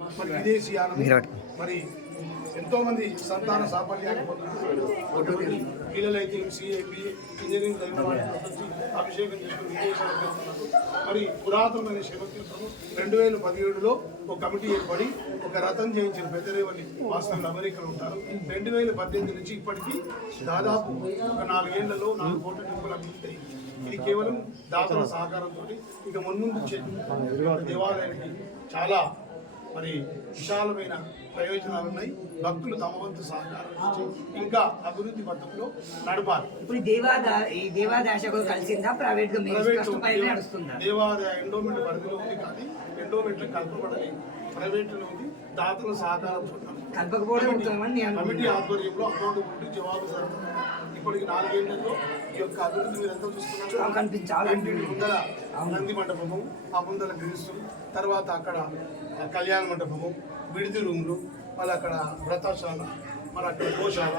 మరి. మరి ఎంతో మంది సంతాన సాఫల్యాన్ని పొందుతున్నారు ఎంసీఏ బిఏ ఇంజనీరింగ్ అభిషేకం చేసుకుని విదేశాలకు మరి పురాతనమైన శివతీర్థము రెండు వేల పదిహేడులో ఒక కమిటీ ఏర్పడి ఒక రథం చేయించిన పెద్దరేవల్లి వాస్తవులు అమెరికాలో ఉంటారు రెండు వేల పద్దెనిమిది నుంచి ఇప్పటికీ దాదాపు ఒక నాలుగేళ్ళలో నాలుగు కోట్ల నింపులు అభివృద్ధి. ఇది కేవలం దాతల సహకారంతో ఇక మున్ముందు చే- దేవాలయానికి చాలా మరి విశాలమైన ప్రయోజనాలు ఉన్నాయి భక్తులు తమ వంతు సహకారం ఇంకా అభివృద్ధి పథకంలో నడపాలి. ఇప్పుడు కలిసిందా? ప్రైవేట్ దేవాదాయ ఎండోమెంట్ పరిధిలో ఉంది కానీ ఎండోమెంట్ కలపబడలేదు. ప్రైవేట్లో ఉంది. దాతల నేను కమిటీ. ఆధ్వర్యంలో అకౌంటబిలిటీ జవాబు జరుగుతుంది ఇప్పటికి నాలుగేళ్ళలో ఈ యొక్క అభివృద్ధి మీరు ఎంత చూస్తున్నారు కనిపించాలి. ముందర నంది మండపము ఆ ముందర గ్రీసు తర్వాత అక్కడ కళ్యాణ మండపము విడిది రూములు మళ్ళీ అక్కడ వ్రతశాల మరి అక్కడ గోశాల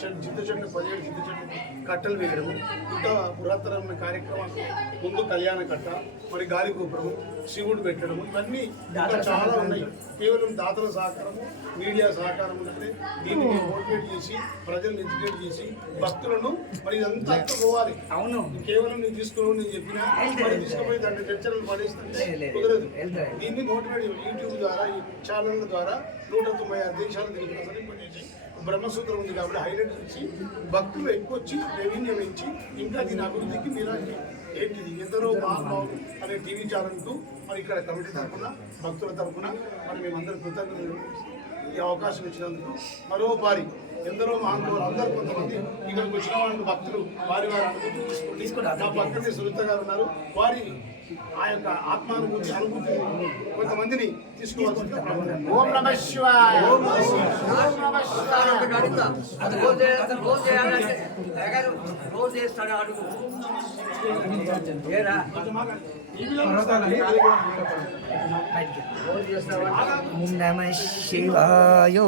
చెట్టు చింత చెట్లు పదిహేడు చింత చెట్లు కట్టలు వేయడము ఇంకా పురాతనమైన కార్యక్రమాలు ముందు కళ్యాణ కట్ట మరి గాలి గోపురము శివుడు పెట్టడము ఇవన్నీ ఇంకా చాలా ఉన్నాయి. కేవలం దాతల సహకారము మీడియా సహకారం ఉంటే దీన్ని మోటివేట్ చేసి ప్రజల్ని ఎడ్యుకేట్ చేసి భక్తులను మరి ఇదంతా పోవాలి. అవును. కేవలం నేను తీసుకోవడం నేను చెప్పినా మరి. తీసుకుపోయి దాంట్లో చర్చలు పడేస్తుంటే లేదు, లేదు, కుదరదు. దీన్ని మోటివేట్ యూట్యూబ్ ద్వారా ఈ ఛానళ్ళ ద్వారా నూట తొంభై ఆరు దేశాలు దీనికి ప్రసరింపజేసి బ్రహ్మసూత్రం ఉంది కాబట్టి హైలైట్ ఇచ్చి భక్తులు ఎక్కువ వచ్చి రెవెన్యూ ఇచ్చి ఇంకా దీని అభివృద్ధికి మీరు ఏంటిది? ఎందరో మహానుభావులు అనే టీవీ ఛానల్కు మరి ఇక్కడ కమిటీ తరఫున భక్తుల తరఫున మరి మేమందరం కృతజ్ఞతలు ఈ అవకాశం ఇచ్చినందుకు మరోపారి ఎందరో మహానుభావులు అందరూ కొంతమంది ఇక్కడికి వచ్చిన వాళ్ళు భక్తులు వారి వారి అనుభూతి నా పక్కనే సునీత గారు ఉన్నారు. వారి ఆ యొక్క ఆత్మానుభూతి అనుభూతి కొంతమందిని తీసుకోవాల్సిందిగా ప్రార్థన. ఓం నమ శివాయ. ఓం నమ శివాయ. ఓం నమ శివాయ.